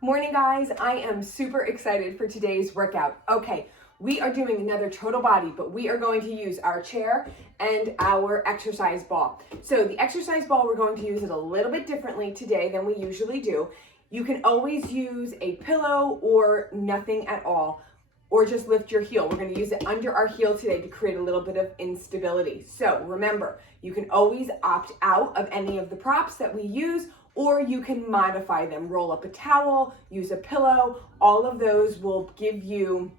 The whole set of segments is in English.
Morning guys, I am super excited for today's workout. Okay, we are doing another total body, but we are going to use our chair and our exercise ball. So the exercise ball, we're going to use it a little bit differently today than we usually do. You can always use a pillow or nothing at all, or just lift your heel. We're going to use it under our heel today to create a little bit of instability. So remember, you can always opt out of any of the props that we use, or you can modify them. Roll up a towel, use a pillow. All of those will give you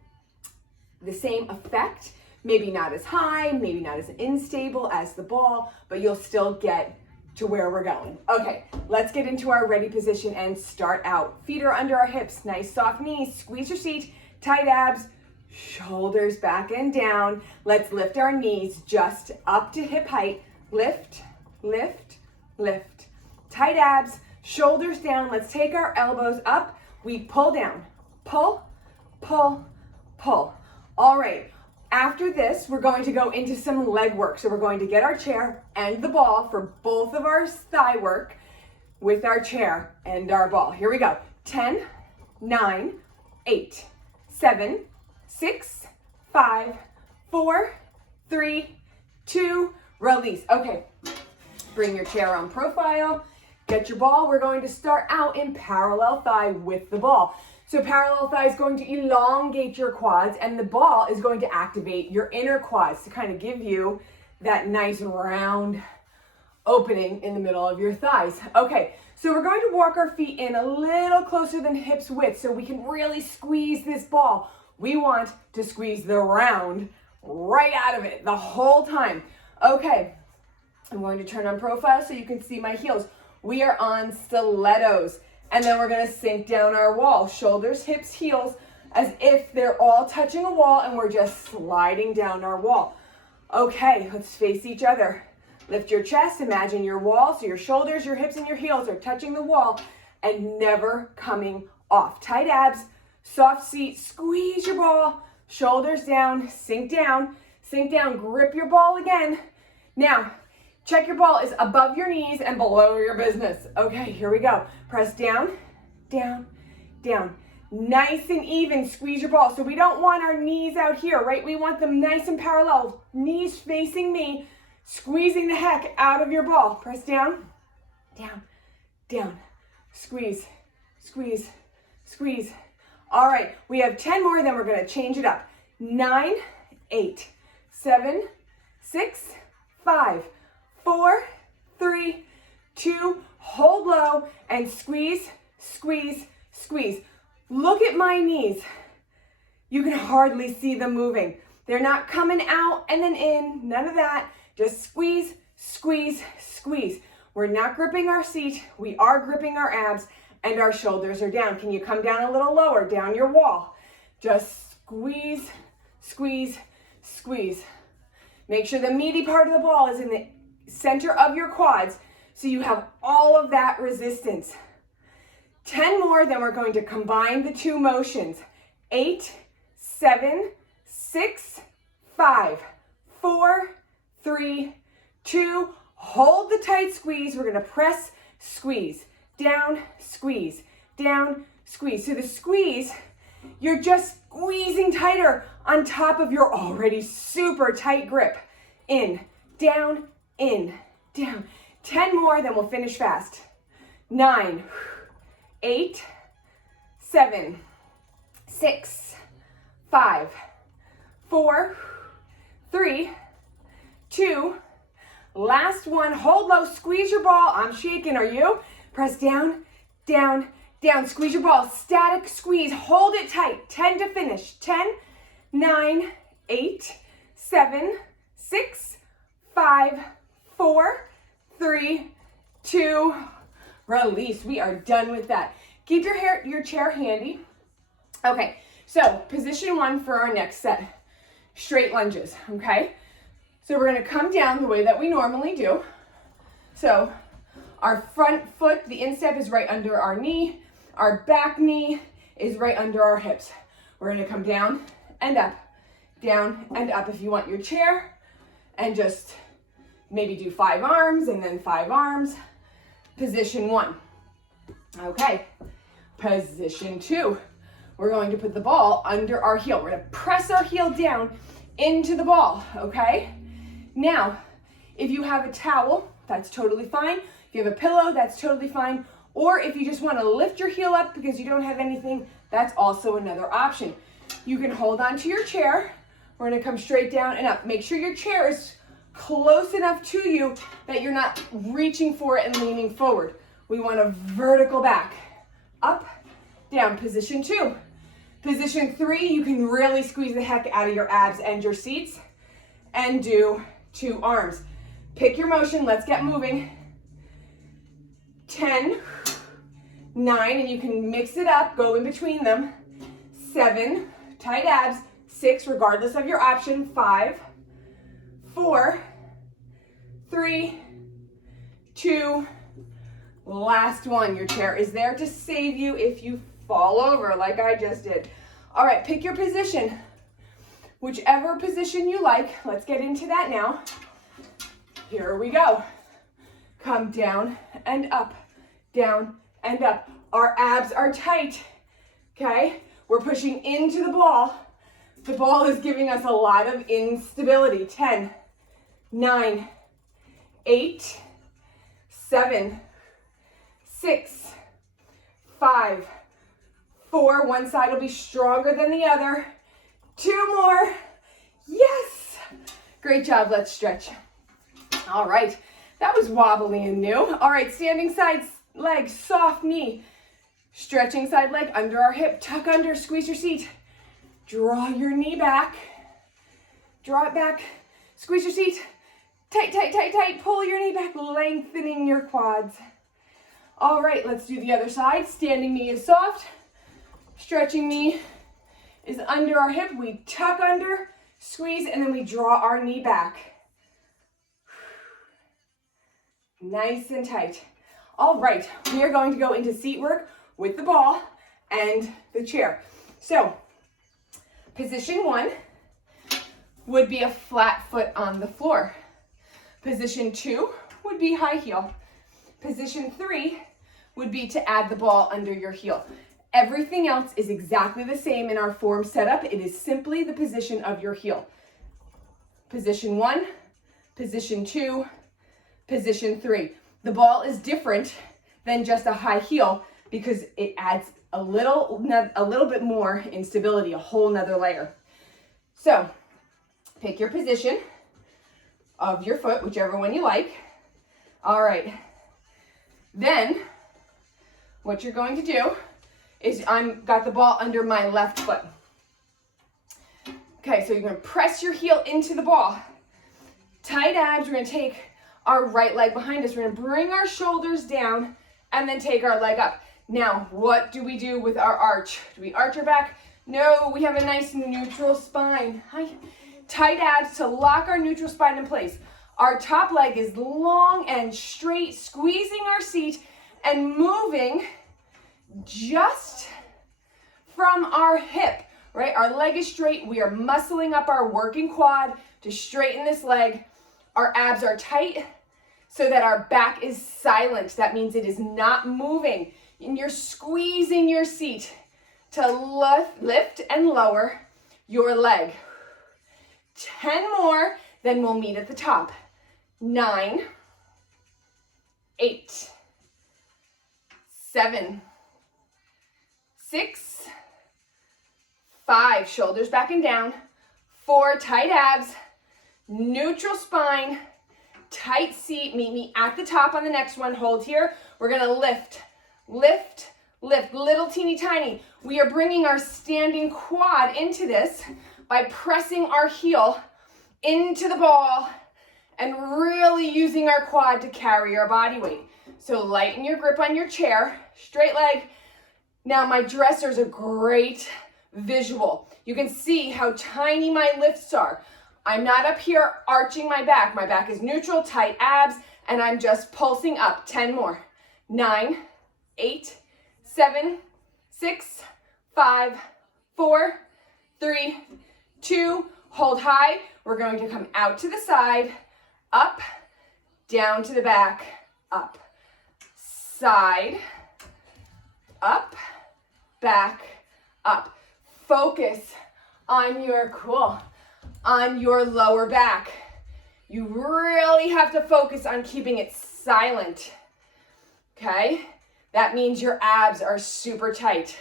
the same effect. Maybe not as high, maybe not as unstable as the ball, but you'll still get to where we're going. Okay, let's get into our ready position and start out. Feet are under our hips, nice soft knees, squeeze your seat, tight abs, shoulders back and down. Let's lift our knees just up to hip height. Lift, lift, lift. Tight abs, shoulders down. Let's take our elbows up. We pull down, pull, pull, pull. All right, after this, we're going to go into some leg work. So we're going to get our chair and the ball for both of our thigh work with our chair and our ball. Here we go. 10, 9, 8, 7, 6, 5, 4, 3, 2, release. Okay, bring your chair on profile. Get your ball. We're going to start out in parallel thigh with the ball. So parallel thigh is going to elongate your quads, and the ball is going to activate your inner quads to kind of give you that nice round opening in the middle of your thighs. Okay, so we're going to walk our feet in a little closer than hips width so we can really squeeze this ball. We want to squeeze the round right out of it the whole time. Okay, I'm going to turn on profile so you can see my heels. We are on stilettos, and then we're going to sink down our wall. Shoulders, hips, heels, as if they're all touching a wall, and we're just sliding down our wall. Okay, let's face each other. Lift your chest, imagine your wall, so your shoulders, your hips, and your heels are touching the wall and never coming off. Tight abs, soft seat, squeeze your ball, shoulders down, grip your ball again. Now, check your ball is above your knees and below your business. Okay, here we go. Press down, down, down. Nice and even, squeeze your ball. So we don't want our knees out here, right? We want them nice and parallel. Knees facing me, squeezing the heck out of your ball. Press down, down, down. Squeeze, squeeze, squeeze. All right, we have 10 more, then we're gonna change it up. 9, 8, 7, 6, 5, 4, 3, 2, hold low and squeeze, squeeze, squeeze. Look at my knees. You can hardly see them moving. They're not coming out and then in, none of that. Just squeeze, squeeze, squeeze. We're not gripping our seat. We are gripping our abs and our shoulders are down. Can you come down a little lower, down your wall? Just squeeze, squeeze, squeeze. Make sure the meaty part of the ball is in the center of your quads so you have all of that resistance. 10 more, then we're going to combine the two motions. 8, 7, 6, 5, 4, 3, 2, hold the tight squeeze. We're gonna press, squeeze, down, squeeze, down, squeeze. So the squeeze, you're just squeezing tighter on top of your already super tight grip. In, down, down. 10 more, then we'll finish fast. 9, 8, 7, 6, 5, 4, 3, 2, last one. Hold low, squeeze your ball. I'm shaking, are you? Press down, down, down. Squeeze your ball, static squeeze. Hold it tight. 10 to finish. 10, 9, 8, 7, 6, 5, 4, 3, 2, release. We are done with that. Keep your chair handy. Okay, so position 1 for our next set. Straight lunges, okay? So we're gonna come down the way that we normally do. So our front foot, the instep is right under our knee. Our back knee is right under our hips. We're gonna come down and up, down and up. If you want your chair, and just maybe do 5 arms and then 5 arms. Position 1. Okay, Position 2. We're going to put the ball under our heel. We're going to press our heel down into the ball, okay? Now, if you have a towel, that's totally fine. If you have a pillow, that's totally fine. Or if you just want to lift your heel up because you don't have anything, that's also another option. You can hold on to your chair. We're going to come straight down and up. Make sure your chair is close enough to you that you're not reaching for it and leaning forward. We want a vertical back. Up, down, position 2. Position 3, you can really squeeze the heck out of your abs and your seats and do 2 arms. Pick your motion, let's get moving. 10, 9, and you can mix it up, go in between them. 7, tight abs. 6, regardless of your option. 5, 4, 3, 2, last one. Your chair is there to save you if you fall over like I just did. All right, pick your position. Whichever position you like. Let's get into that now. Here we go. Come down and up, down and up. Our abs are tight, okay? We're pushing into the ball. The ball is giving us a lot of instability. 10, 9, 8, 7, 6, 5, 4. One side will be stronger than the other. 2 more. Yes. Great job. Let's stretch. All right. That was wobbly and new. All right. Standing side leg, soft knee. Stretching side leg under our hip. Tuck under. Squeeze your seat. Draw your knee back. Draw it back. Squeeze your seat. Tight, tight, tight, tight. Pull your knee back, lengthening your quads. All right, let's do the other side. Standing knee is soft. Stretching knee is under our hip. We tuck under, squeeze, and then we draw our knee back. Nice and tight. All right, we are going to go into seat work with the ball and the chair. So, position 1 would be a flat foot on the floor. Position 2 would be high heel. Position 3 would be to add the ball under your heel. Everything else is exactly the same in our form setup. It is simply the position of your heel. Position 1, position 2, position 3. The ball is different than just a high heel because it adds a little bit more instability, a whole nother layer. So, pick your position of your foot, whichever one you like. All right. Then, what you're going to do is I've got the ball under my left foot. Okay, so you're going to press your heel into the ball. Tight abs, we're going to take our right leg behind us. We're going to bring our shoulders down and then take our leg up. Now, what do we do with our arch? Do we arch our back? No, we have a nice neutral spine. Tight abs to lock our neutral spine in place. Our top leg is long and straight, squeezing our seat and moving just from our hip, right? Our leg is straight. We are muscling up our working quad to straighten this leg. Our abs are tight so that our back is silent. That means it is not moving. And you're squeezing your seat to lift and lower your leg. 10 more, then we'll meet at the top. 9, 8, 7, 6, 5, shoulders back and down. 4, tight abs, neutral spine, tight seat. Meet me at the top on the next one. Hold here. We're gonna lift, lift, lift, little teeny tiny. We are bringing our standing quad into this by pressing our heel into the ball and really using our quad to carry our body weight. So lighten your grip on your chair, straight leg. Now my dresser is a great visual. You can see how tiny my lifts are. I'm not up here arching my back. My back is neutral, tight abs, and I'm just pulsing up. 10 more. 9, 8, 7, 6, 5, 4, 3, 2, hold high. We're going to come out to the side, up, down to the back, up, side, up, back, up. Focus on your on your lower back. You really have to focus on keeping it silent, okay? That means your abs are super tight.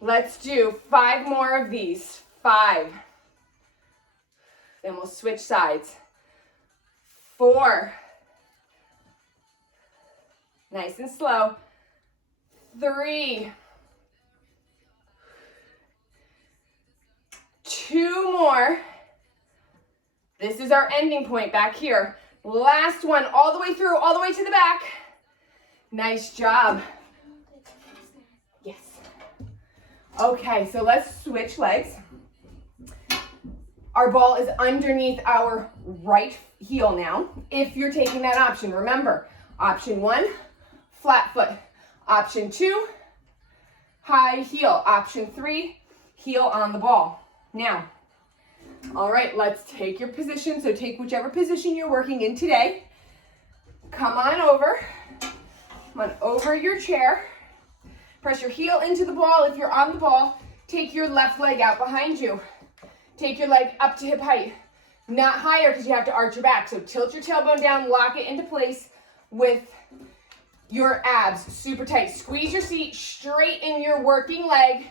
Let's do 5 more of these. 5. Then we'll switch sides. 4. Nice and slow. 3. 2 more. This is our ending point back here. Last one, all the way through, all the way to the back. Nice job. Yes. Okay, so let's switch legs. Our ball is underneath our right heel now, if you're taking that option. Remember, option 1, flat foot. Option 2, high heel. Option 3, heel on the ball. Now, all right, let's take your position. So take whichever position you're working in today. Come on over. Come on over your chair. Press your heel into the ball. If you're on the ball, take your left leg out behind you. Take your leg up to hip height. Not higher because you have to arch your back. So tilt your tailbone down, lock it into place with your abs super tight. Squeeze your seat, straighten your working leg.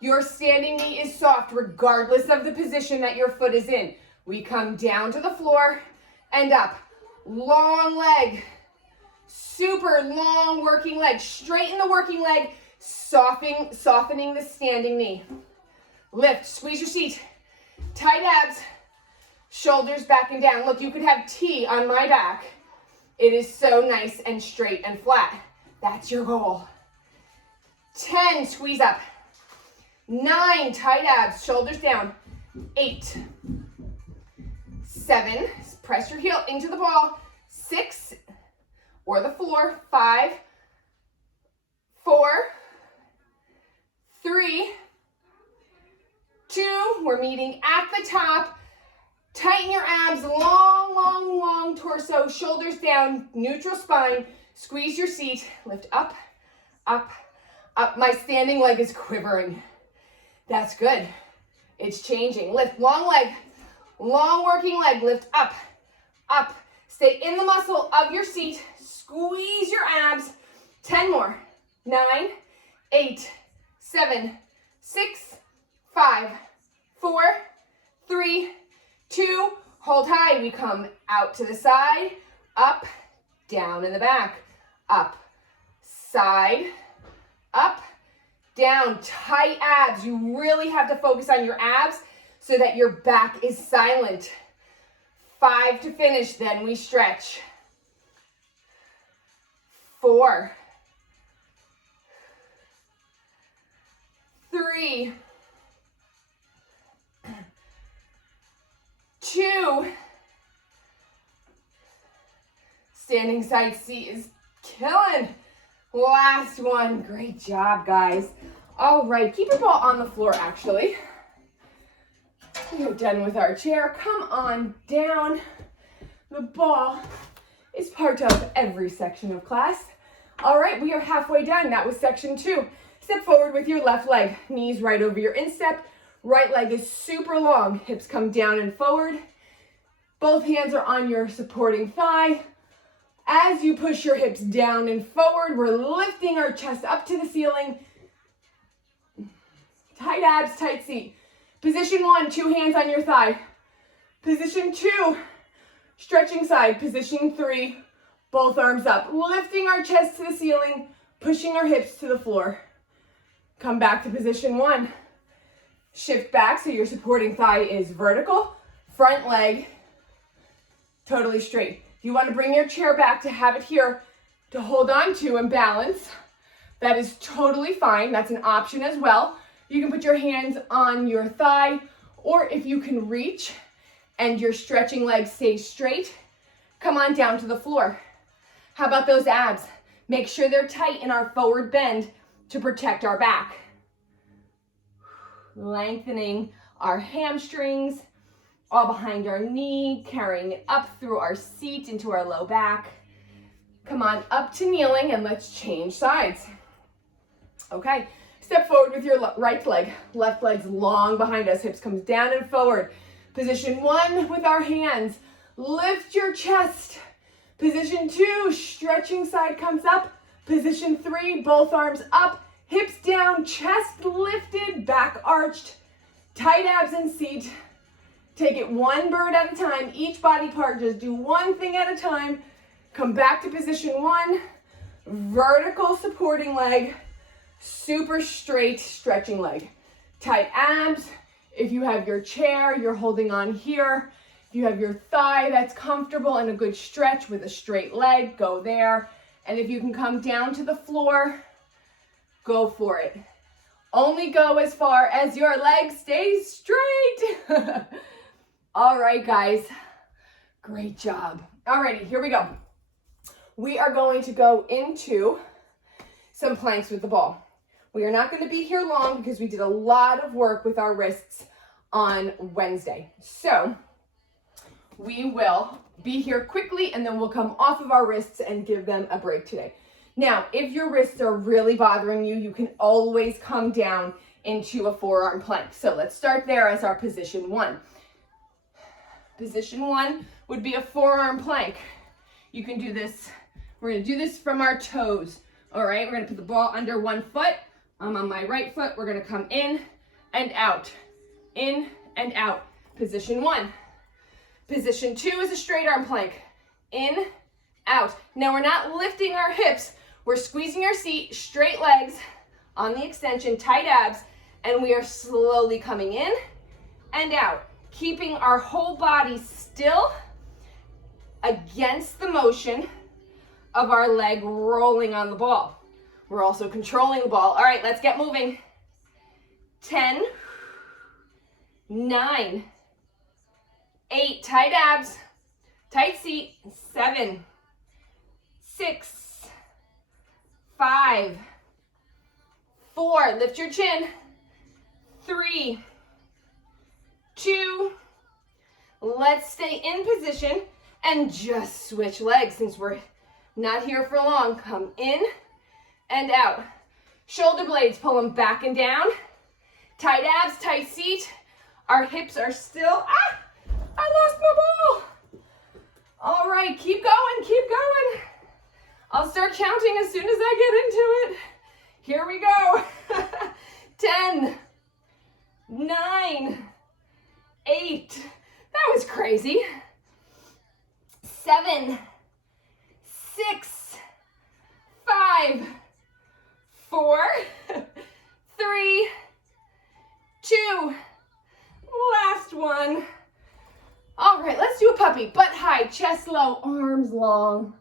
Your standing knee is soft regardless of the position that your foot is in. We come down to the floor and up. Long leg, super long working leg. Straighten the working leg, softening the standing knee. Lift, squeeze your seat. Tight abs, shoulders back and down. Look, you could have T on my back. It is so nice and straight and flat. That's your goal. 10, squeeze up. 9, tight abs, shoulders down. 8, 7, press your heel into the ball. 6, or the floor. 5, 4, 3, 2, we're meeting at the top. Tighten your abs, long, long, long torso, shoulders down, neutral spine. Squeeze your seat, lift up, up, up. My standing leg is quivering. That's good. It's changing. Lift, long leg, long working leg. Lift up, up. Stay in the muscle of your seat. Squeeze your abs. 10 more. 9, 8, 7, 6, 5, 4, 3, 2. Hold high. We come out to the side, up, down in the back, up, side, up, down. Tight abs. You really have to focus on your abs so that your back is silent. 5 to finish, then we stretch. 4, 3, 2. Standing side seat is killing. Last one. Great job, guys. All right, keep your ball on the floor, actually. We're done with our chair. Come on down. The ball is part of every section of class. All right, we are halfway done. That was section 2. Step forward with your left leg. Knees right over your instep. Right leg is super long. Hips come down and forward. Both hands are on your supporting thigh. As you push your hips down and forward, we're lifting our chest up to the ceiling. Tight abs, tight seat. Position 1, 2 hands on your thigh. Position 2, stretching side. Position 3, both arms up. Lifting our chest to the ceiling, pushing our hips to the floor. Come back to position 1. Shift back so your supporting thigh is vertical. Front leg totally straight. If you want to bring your chair back to have it here to hold on to and balance, that is totally fine. That's an option as well. You can put your hands on your thigh, or if you can reach and your stretching legs stay straight, come on down to the floor. How about those abs? Make sure they're tight in our forward bend to protect our back. Lengthening our hamstrings, all behind our knee, carrying it up through our seat into our low back. Come on up to kneeling and let's change sides. Okay, Step forward with your right leg. Left leg's long behind us. Hips comes down and forward. Position 1 with our hands. Lift your chest. Position 2, stretching side comes up. Position 3, both arms up. Hips down, chest lifted, back arched. Tight abs and seat. Take it one bird at a time. Each body part, just do one thing at a time. Come back to position 1. Vertical supporting leg. Super straight stretching leg. Tight abs. If you have your chair, you're holding on here. If you have your thigh that's comfortable and a good stretch with a straight leg, go there. And if you can come down to the floor, go for it. Only go as far as your leg stays straight. All right, guys. Great job. Alrighty, here we go. We are going to go into some planks with the ball. We are not going to be here long because we did a lot of work with our wrists on Wednesday. So we will be here quickly and then we'll come off of our wrists and give them a break today. Now, if your wrists are really bothering you, you can always come down into a forearm plank. So let's start there as our position 1. Position 1 would be a forearm plank. You can do this. We're going to do this from our toes. All right, we're going to put the ball under one foot. I'm on my right foot. We're going to come in and out. In and out. Position 1. Position 2 is a straight arm plank. In, out. Now we're not lifting our hips. We're squeezing our seat, straight legs on the extension, tight abs, and we are slowly coming in and out, keeping our whole body still against the motion of our leg rolling on the ball. We're also controlling the ball. All right, let's get moving. 10, 9, 8, tight abs, tight seat, 7, 6, 5, 4, lift your chin, 3, 2, let's stay in position and just switch legs since we're not here for long. Come in and out. Shoulder blades, pull them back and down. Tight abs, tight seat. Our hips are still, I lost my ball. All right, keep going, keep going. I'll start counting as soon as I get into it. Here we go. 10, 9, 8. That was crazy. 7, 6, 5, 4, 3, 2, last one. All right, let's do a puppy. Butt high, chest low, arms long.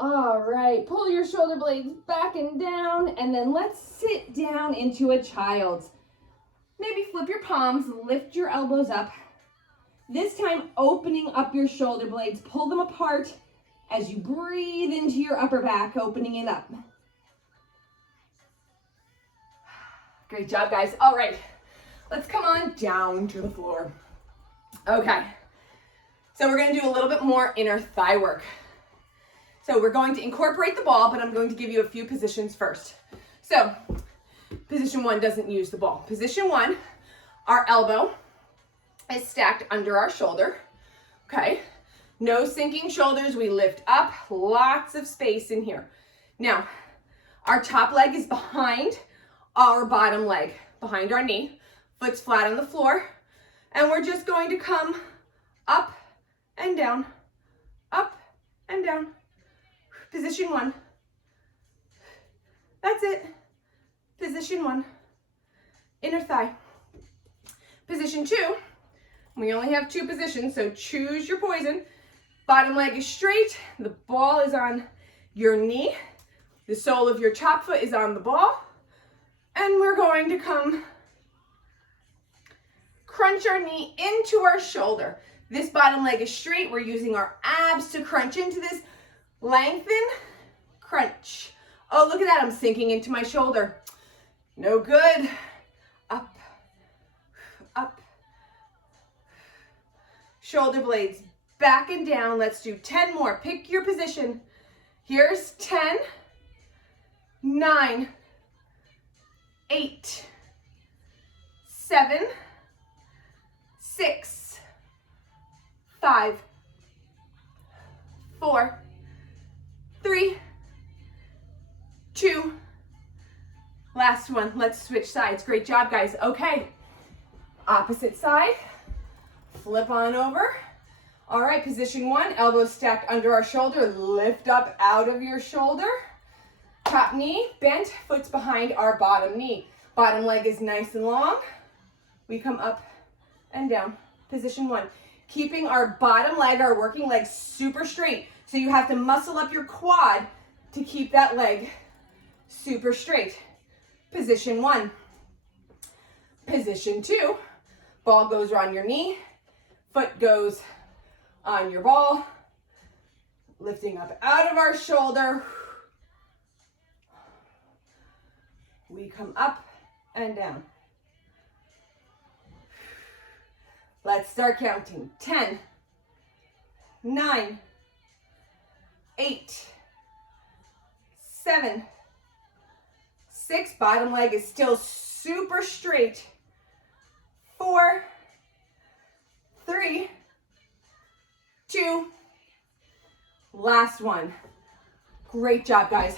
All right, pull your shoulder blades back and down, and then let's sit down into a child's. Maybe flip your palms, lift your elbows up. This time, opening up your shoulder blades, pull them apart as you breathe into your upper back, opening it up. Great job, guys. All right, let's come on down to the floor. Okay, so we're gonna do a little bit more inner thigh work. So we're going to incorporate the ball, but I'm going to give you a few positions first. So position 1 doesn't use the ball. Position 1, our elbow is stacked under our shoulder. Okay, no sinking shoulders. We lift up, lots of space in here. Now, our top leg is behind our bottom leg, behind our knee. Foot's flat on the floor. And we're just going to come up and down, up and down. Position 1. That's it. Position 1. Inner thigh. Position 2. We only have 2 positions, so choose your poison. Bottom leg is straight. The ball is on your knee. The sole of your top foot is on the ball. And we're going to come crunch our knee into our shoulder. This bottom leg is straight. We're using our abs to crunch into this. Lengthen, crunch. Oh, look at that. I'm sinking into my shoulder. No good. Up, up. Shoulder blades back and down. Let's do 10 more. Pick your position. Here's 10, 9, 8, 7, 6, 5, 4, 3, 2, last one. Let's switch sides. Great job, guys. Okay, opposite side, flip on over. All right, position 1, elbows stacked under our shoulder, lift up out of your shoulder. Top knee bent, foot's behind our bottom knee. Bottom leg is nice and long. We come up and down. Position 1. Keeping our bottom leg, our working leg, super straight. So you have to muscle up your quad to keep that leg super straight. Position 1. Position 2. Ball goes around your knee. Foot goes on your ball. Lifting up out of our shoulder. We come up and down. Let's start counting. 10, 9, 8, 7, 6. Bottom leg is still super straight. 4, 3, 2. Last one. Great job, guys.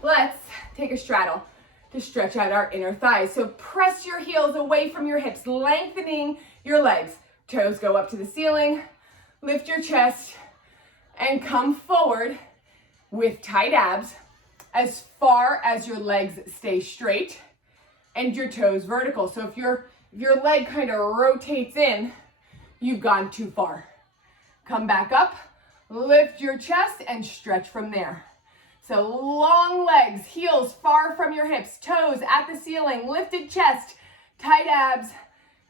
Let's take a straddle to stretch out our inner thighs. So press your heels away from your hips, lengthening your legs. Toes go up to the ceiling. Lift your chest and come forward with tight abs as far as your legs stay straight and your toes vertical. So if your leg kind of rotates in, you've gone too far. Come back up, lift your chest and stretch from there. So long legs, heels far from your hips, toes at the ceiling, lifted chest, tight abs,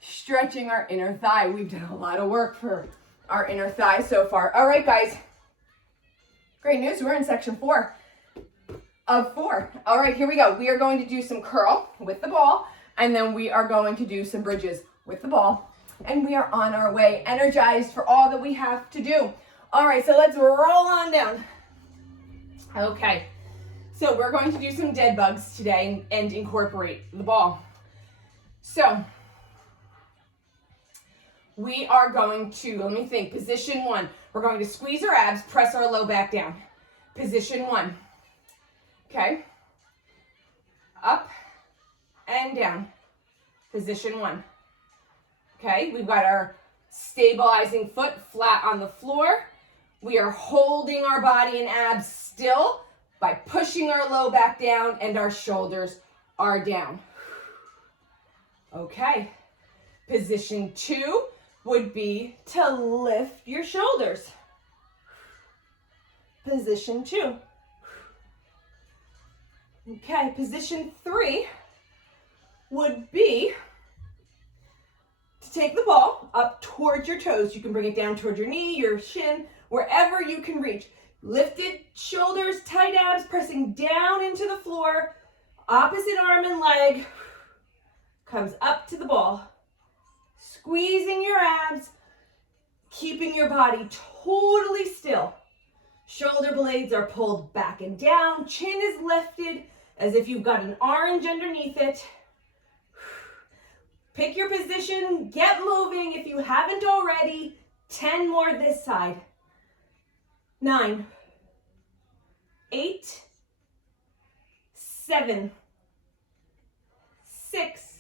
stretching our inner thigh. We've done a lot of work for our inner thigh so far. All right, guys. Great news, we're in section 4 of 4. All right, here we go. We are going to do some curl with the ball, and then we are going to do some bridges with the ball, and we are on our way, energized for all that we have to do. All right, so let's roll on down. Okay, so we're going to do some dead bugs today and incorporate the ball. So we are going to, let me think, position 1. We're going to squeeze our abs, press our low back down. Position 1. Okay. Up and down. Position 1. Okay, we've got our stabilizing foot flat on the floor. We are holding our body and abs still by pushing our low back down and our shoulders are down. Okay. Position 2 would be to lift your shoulders. Position 2. Okay, position 3 would be to take the ball up towards your toes. You can bring it down towards your knee, your shin, wherever you can reach. Lifted shoulders, tight abs, pressing down into the floor. Opposite arm and leg comes up to the ball. Squeezing your abs, keeping your body totally still. Shoulder blades are pulled back and down. Chin is lifted as if you've got an orange underneath it. Pick your position, get moving if you haven't already. 10 more this side. 9, 8, 7, 6,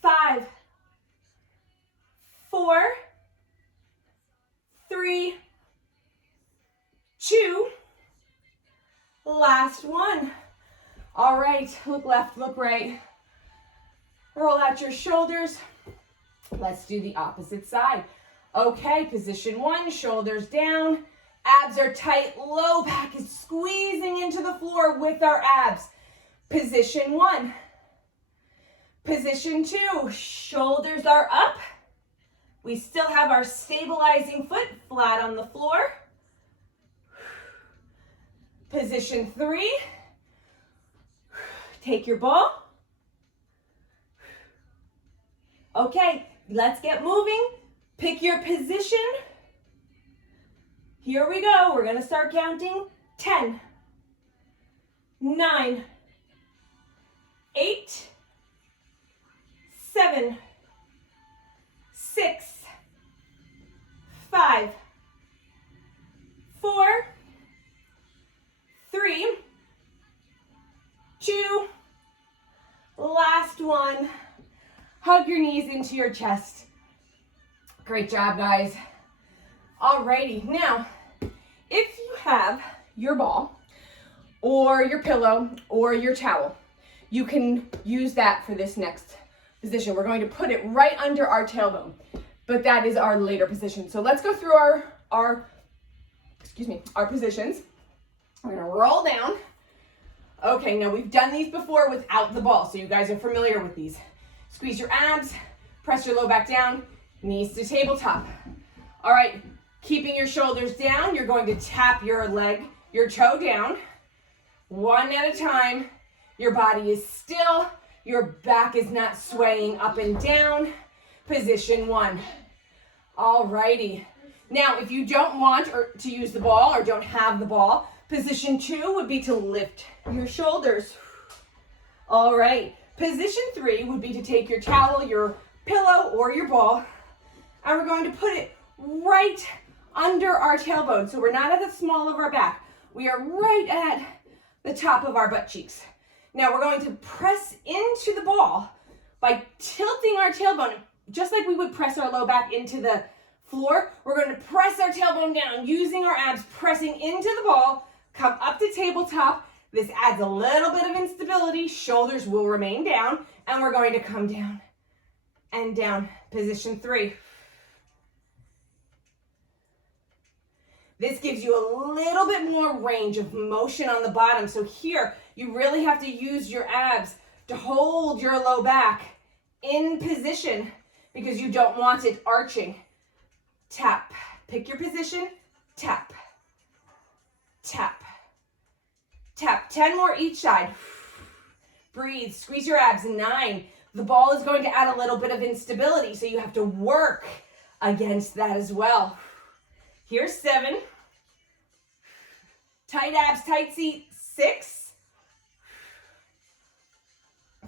5, 4, 3, 2, last one. All right, look left, look right. Roll out your shoulders. Let's do the opposite side. Okay, position 1, shoulders down. Abs are tight, low back is squeezing into the floor with our abs. Position 1. Position 2, shoulders are up. We still have our stabilizing foot flat on the floor. Position 3, take your ball. Okay, let's get moving. Pick your position. Here we go. We're gonna start counting. 10, 9, 8, 7, 6, 5, 4, 3, 2, last one. Hug your knees into your chest. Great job, guys. Alrighty, now, if you have your ball or your pillow or your towel, you can use that for this next position. We're going to put it right under our tailbone, but that is our later position. So let's go through our positions. We're gonna roll down. Okay, now we've done these before without the ball, so you guys are familiar with these. Squeeze your abs, press your low back down, knees to tabletop. All right, keeping your shoulders down, you're going to tap your leg, your toe down, one at a time. Your body is still, your back is not swaying up and down. Position 1. All righty. Now, if you don't want to use the ball or don't have the ball, position 2 would be to lift your shoulders. All right. Position 3 would be to take your towel, your pillow, or your ball, and we're going to put it right under our tailbone. So we're not at the small of our back. We are right at the top of our butt cheeks. Now we're going to press into the ball by tilting our tailbone, just like we would press our low back into the floor. We're going to press our tailbone down, using our abs, pressing into the ball, come up to tabletop. This adds a little bit of instability. Shoulders will remain down, and we're going to come down and down. Position 3. This gives you a little bit more range of motion on the bottom. So here, you really have to use your abs to hold your low back in position because you don't want it arching. Tap. Pick your position. Tap. Tap. Tap. 10 more each side. Breathe. Squeeze your abs. 9. The ball is going to add a little bit of instability, so you have to work against that as well. Here's 7. Tight abs, tight seat. 6.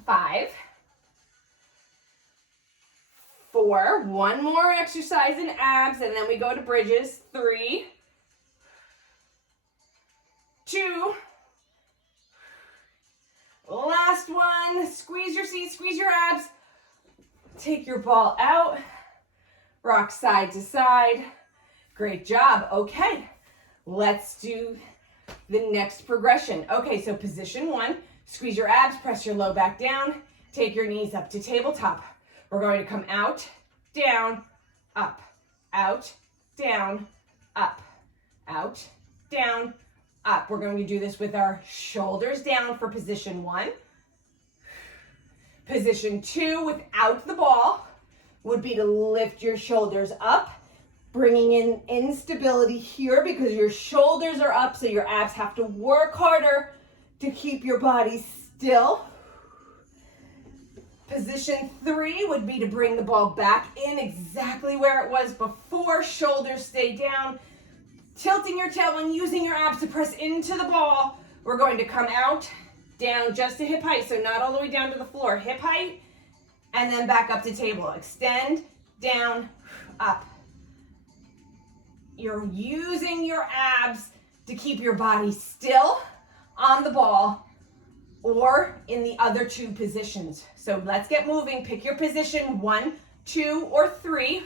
5. 4. One more exercise in abs, and then we go to bridges. 3. 2. Last one. Squeeze your seat, squeeze your abs. Take your ball out. Rock side to side. Great job. Okay, let's do the next progression. Okay, so position 1, squeeze your abs, press your low back down, take your knees up to tabletop. We're going to come out, down, up, out, down, up, out, down, up. We're going to do this with our shoulders down for position 1. Position 2, without the ball, would be to lift your shoulders up, bringing in instability here because your shoulders are up, so your abs have to work harder to keep your body still. Position 3 would be to bring the ball back in exactly where it was before. Shoulders stay down, tilting your tailbone, using your abs to press into the ball. We're going to come out, down just to hip height, so not all the way down to the floor. Hip height, and then back up to table. Extend, down, up. You're using your abs to keep your body still on the ball or in the other 2 positions. So let's get moving. Pick your position, 1, 2, or 3.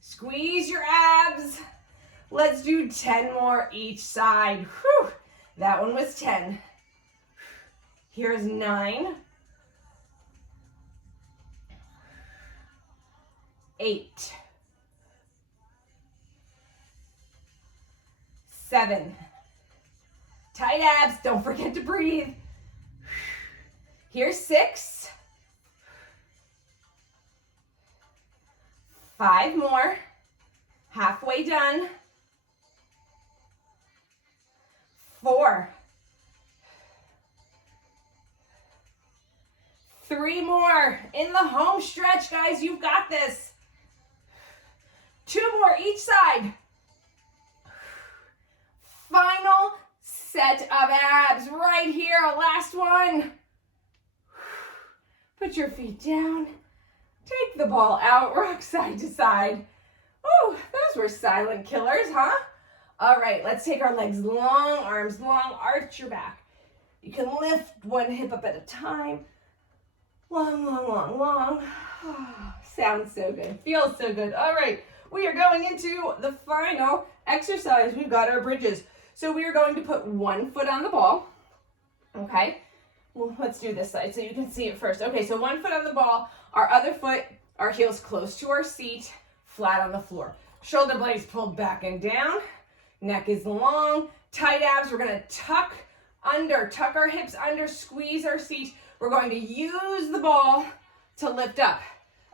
Squeeze your abs. Let's do 10 more each side. Whew. That one was 10. Here's 9. 8. 7. Tight abs, don't forget to breathe. Here's 6. 5 more. Halfway done. 4. 3 more. In the home stretch, guys, you've got this. 2 more each side. Final set of abs right here. Last one. Put your feet down. Take the ball out, rock side to side. Ooh, those were silent killers, huh? All right, let's take our legs long, arms long, arch your back. You can lift one hip up at a time. Long, long, long, long. Oh, sounds so good, feels so good. All right, we are going into the final exercise. We've got our bridges. So we are going to put one foot on the ball, okay? Well, let's do this side so you can see it first. Okay, so one foot on the ball, our other foot, our heels close to our seat, flat on the floor. Shoulder blades pulled back and down. Neck is long, tight abs. We're gonna tuck our hips under, squeeze our seat. We're going to use the ball to lift up.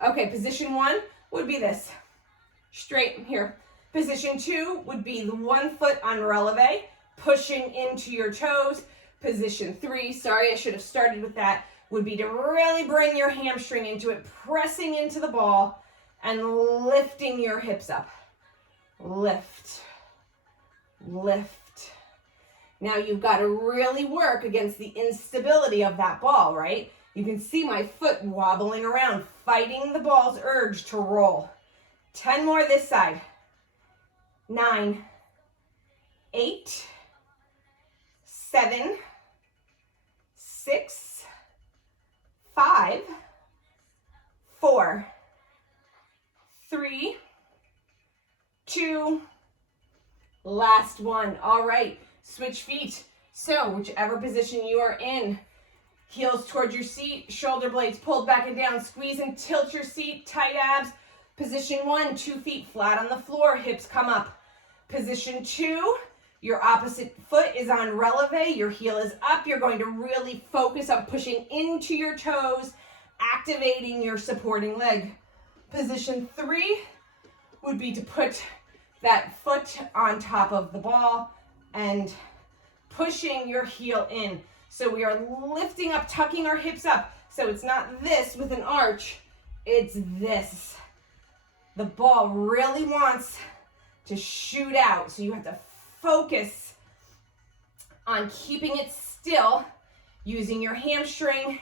Okay, position one would be this, straight here. Position two would be the one foot on releve, pushing into your toes. Position three, sorry, I should have started with that, would be to really bring your hamstring into it, pressing into the ball and lifting your hips up. Lift, lift. Now you've got to really work against the instability of that ball, right? You can see my foot wobbling around, fighting the ball's urge to roll. 10 more this side. 9, 8, 7, 6, 5, 4, 3, 2, last one. All right, switch feet. So whichever position you are in, heels towards your seat, shoulder blades pulled back and down, squeeze and tilt your seat, tight abs. Position one, 2 feet flat on the floor, hips come up. Position two, your opposite foot is on releve, your heel is up. You're going to really focus on pushing into your toes, activating your supporting leg. Position three would be to put that foot on top of the ball and pushing your heel in. So we are lifting up, tucking our hips up. So it's not this with an arch, it's this. The ball really wants to shoot out, so you have to focus on keeping it still, using your hamstring,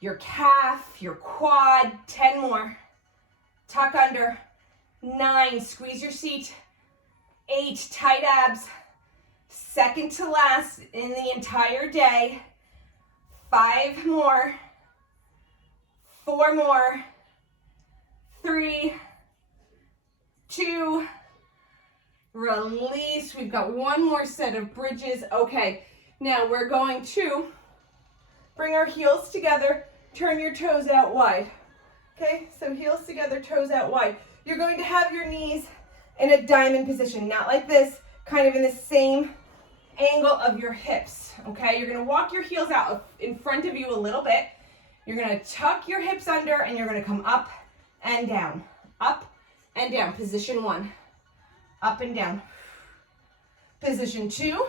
your calf, your quad. 10 more. Tuck under. 9, squeeze your seat. 8, tight abs. Second to last in the entire day. 5 more. 4 more. 3, 2, release. We've got one more set of bridges. Okay, now we're going to bring our heels together, turn your toes out wide. Okay, so heels together, toes out wide. You're going to have your knees in a diamond position, not like this, kind of in the same angle of your hips. Okay, you're gonna walk your heels out in front of you a little bit. You're gonna tuck your hips under and you're gonna come up and down, up and down. Position one, up and down. Position two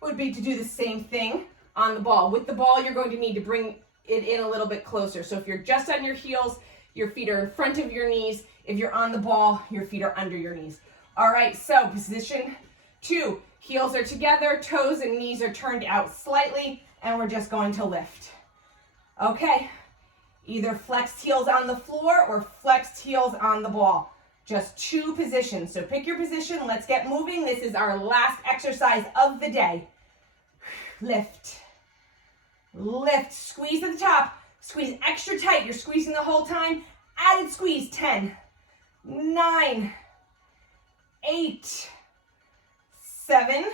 would be to do the same thing on the ball. With the ball, you're going to need to bring it in a little bit closer. So if you're just on your heels, your feet are in front of your knees. If you're on the ball, your feet are under your knees. All right, so position two, heels are together, toes and knees are turned out slightly, and we're just going to lift. Okay, either flexed heels on the floor or flexed heels on the ball. Just 2 positions. So pick your position. Let's get moving. This is our last exercise of the day. Lift. Lift. Squeeze at the top. Squeeze extra tight. You're squeezing the whole time. Added squeeze. 10, 9, 8, 7,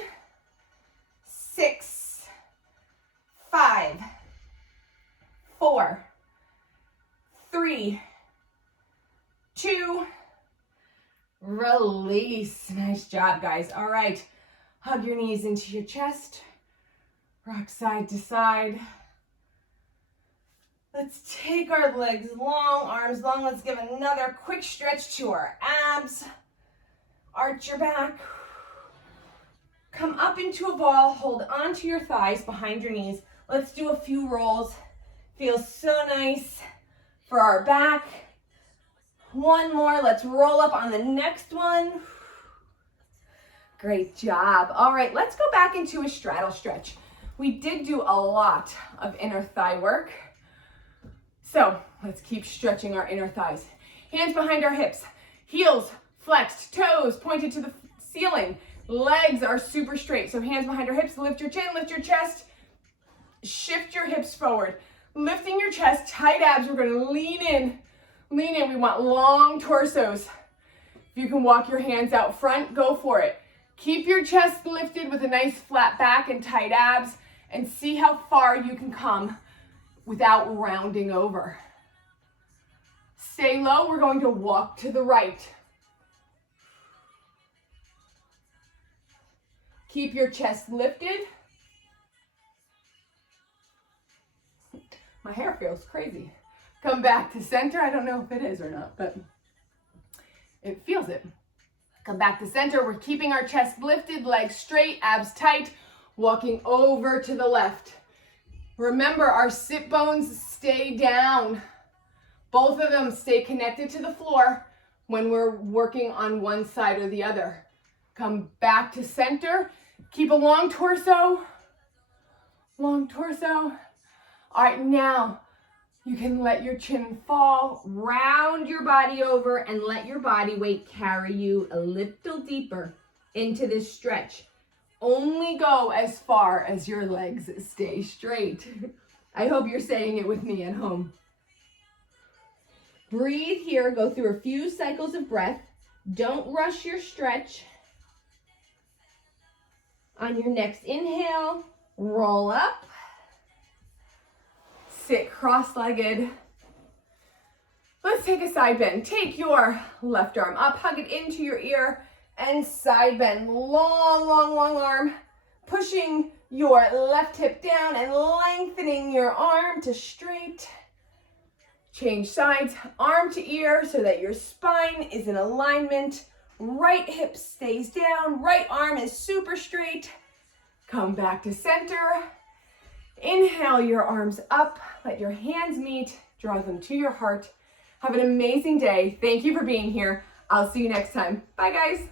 6, 5, 4, 3, 2, release. Nice job, guys. All right. Hug your knees into your chest. Rock side to side. Let's take our legs long, arms long. Let's give another quick stretch to our abs. Arch your back. Come up into a ball. Hold onto your thighs behind your knees. Let's do a few rolls. Feels so nice for our back. One more. Let's roll up on the next one. Great job. All right, let's go back into a straddle stretch. We did do a lot of inner thigh work. So let's keep stretching our inner thighs. Hands behind our hips, heels flexed, toes pointed to the ceiling. Legs are super straight. So hands behind our hips, lift your chin, lift your chest, shift your hips forward. Lifting your chest, tight abs, we're gonna lean in. Lean in, we want long torsos. If you can walk your hands out front, go for it. Keep your chest lifted with a nice flat back and tight abs, and see how far you can come without rounding over. Stay low, we're going to walk to the right. Keep your chest lifted. My hair feels crazy. Come back to center. I don't know if it is or not, but it feels it. Come back to center. We're keeping our chest lifted, legs straight, abs tight, walking over to the left. Remember, our sit bones stay down. Both of them stay connected to the floor when we're working on one side or the other. Come back to center. Keep a long torso. Long torso. All right, now you can let your chin fall, round your body over, and let your body weight carry you a little deeper into this stretch. Only go as far as your legs stay straight. I hope you're saying it with me at home. Breathe here, go through a few cycles of breath. Don't rush your stretch. On your next inhale, roll up. Sit cross-legged. Let's take a side bend. Take your left arm up, hug it into your ear, and side bend. Long, long, long arm. Pushing your left hip down and lengthening your arm to straight. Change sides, arm to ear so that your spine is in alignment. Right hip stays down, right arm is super straight. Come back to center. Inhale your arms up, let your hands meet, draw them to your heart. Have an amazing day. Thank you for being here. I'll see you next time. Bye, guys.